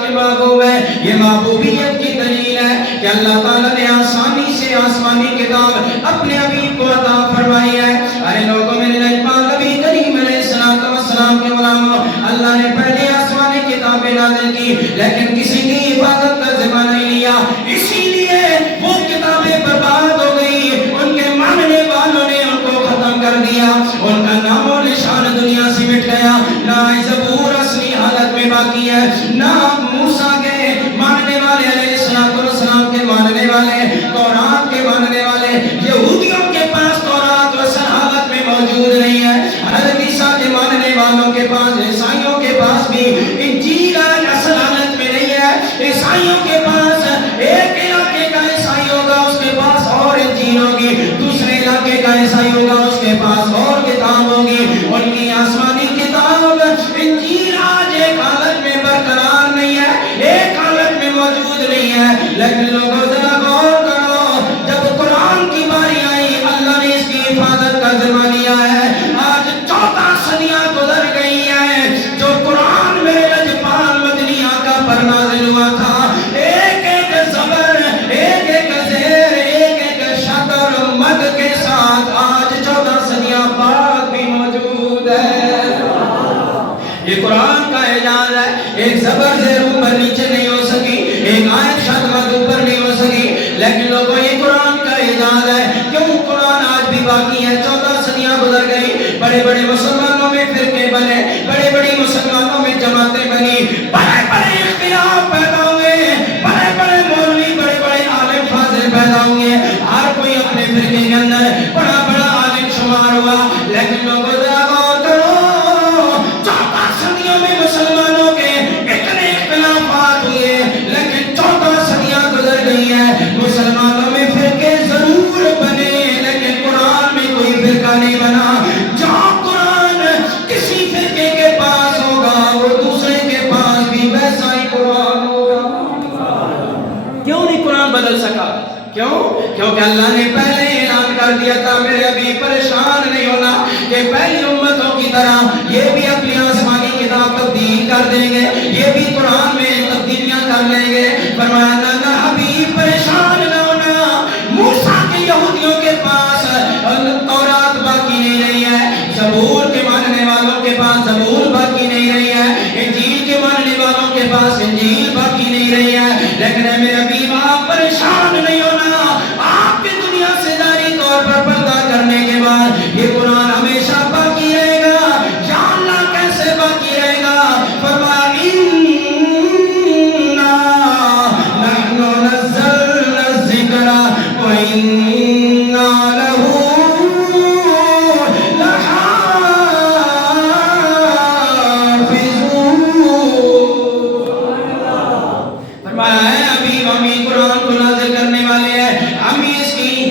کے محبوب ہے. یہ محبوبیت کی دلیل ہے کہ اللہ تعالیٰ نے آسانی سے آسمانی کتاب اپنے حبیب کو عطا فرمائی ہے. ارے لوگوں میرے نجمان نبی کریم علیہ السلام کے غلاموں، اللہ نے پہلے آسمانی کتابیں نازل کی لیکن کسی کی حفاظت کا ذمہ نہیں لیا، اسی لیے وہ کتابیں برباد ہو گئی. ان کے ماننے والوں نے ان کو ختم کر دیا، ان کا نام و نشان دنیا سے مٹ گیا. نہ زبور اصلی حالت میں باقی ہے، نہ موسیٰ کے ماننے والے علیہ السلام کے ماننے والے، تورات کے ماننے والے یہودیوں کے پاس تورات اصل حالت میں موجود نہیں ہے. حضرت عیسیٰ کے ماننے والوں کے پاس، عیسائیوں کے پاس بھی انجیل اصل حالت میں نہیں ہے. عیسائیوں کے پاس ایک علاقے کا عیسائی ہوگا، اس کے پاس اور انجیل ہوگی، دوسرے علاقے کا عیسائی ہوگا، اس کے پاس اور کتاب ہوگی. ان کی آسمانی کتاب انجیل آج ایک حالت میں برقرار نہیں ہے، ایک حالت میں موجود نہیں ہے. لیکن لوگوں ذرا غور کرو، جب قرآن کی باری آئی اللہ نے اس کی حفاظت کا ذمہ لیا ہے. آج 14 صدیاں گزر گئی ہیں، جو قرآن میرے لجپال مدنی آقا پر نازل ہوا تھا، ایک ایک زبر، ایک ایک زیر، ایک ایک شطر مد کے ساتھ آج 14 صدیاں بعد بھی موجود ہے. یہ قرآن کا اعجاز ہے. ایک زبر زیر اوپر نیچے نہیں ہو سکی، ایک آیت شد مد اوپر نہیں ہو سکی، لیکن لوگوں یہ قرآن کا اعجاز ہے. کیوں قرآن آج بھی باقی ہے؟ 14 صدیاں گزر گئی، بڑے بڑے مسلمانوں میں فرقے بنے، بڑے بڑی مسلمانوں میں جماعتیں بنی، بڑے بڑے اختلاف پیدا ہوئے، بڑے بڑے مولوی، بڑے بڑے عالم فاضل پیدا ہوئے، ہر کوئی اپنے فرقے کے اندر بڑا بڑا عالم شمار ہوا. لیکن لوگوں ذرا غور کرو، 14 صدیوں میں مسلمانوں کے اتنے اختلافات ہوئے، لیکن 14 صدیاں گزر گئی ہیں، مسلمانوں میں فرقے ضرور بنے لیکن قرآن میں کوئی فرقہ نہیں بنا. جہاں قرآن کسی فرقے کے پاس ہوگا وہ دوسرے کے پاس بھی ویسا ہی قرآن ہوگا. کیوں نہیں قرآن بدل سکا؟ کیوں؟ کیونکہ اللہ نے پہلے اعلان کر دیا تھا میرے ابھی پریشان نہیں ہونا کہ پہلی امتوں کی طرح یہ بھی اپنی آسمانی کتاب تبدیل کر دیں گے، یہ بھی قرآن میں تبدیلیاں کر لیں گے. فرمایا نہ حبیب پریشان نہ ہونا، موسیٰ کے یہودیوں کے پاس تورات باقی نہیں رہی ہے، زبور کے ماننے والوں کے پاس زبور باقی نہیں رہی ہے، انجیل کے ماننے والوں کے پاس انجیل باقی نہیں رہی ہے. لیکن اے میرے حبیب آپ پریشان نہیں ہونا، آپ کی دنیا سے ظاہری طور پر پردہ کرنے کے بعد یہ قرآن ہمیشہ باقی رہے گا. یا اللہ کیسے باقی رہے گا؟ فرمایا اِنَّا نَحْنُ نَزَّلْنَا الذِّكْرَ وَإِنَّا لَهُ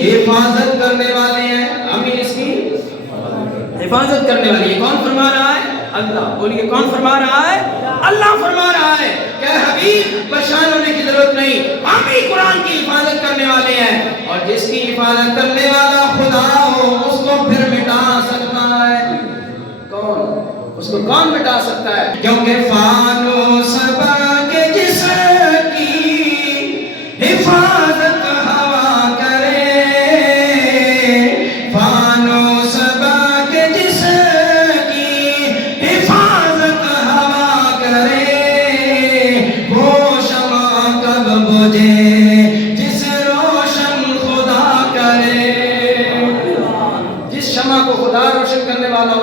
حفاظت کرنے والے ہیں، ہم اس کی حفاظت کرنے والے. یہ کون فرما رہا ہے؟ اللہ. بولیے کون فرما رہا ہے؟ اللہ فرما رہا ہے کہ حبیب پریشان ہونے کی ضرورت نہیں، ہم ہی قرآن کی حفاظت کرنے والے ہیں. اور جس کی حفاظت کرنے والا خدا ہو اس کو پھر مٹا سکتا ہے کون؟ اس کو کون مٹا سکتا ہے؟ کیونکہ فانو سبا کے جس کی حفاظت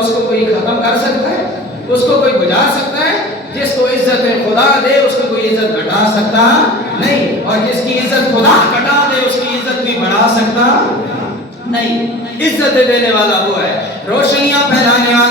اس کو کوئی ختم کر سکتا ہے؟ اس کو کوئی بجھا سکتا ہے؟ جس کو عزت خدا دے اس کو کوئی عزت گھٹا سکتا نہیں، اور جس کی عزت خدا گھٹا دے اس کی عزت بھی بڑھا سکتا نہیں. عزت دینے والا وہ ہے، روشنیاں پھیلانے والا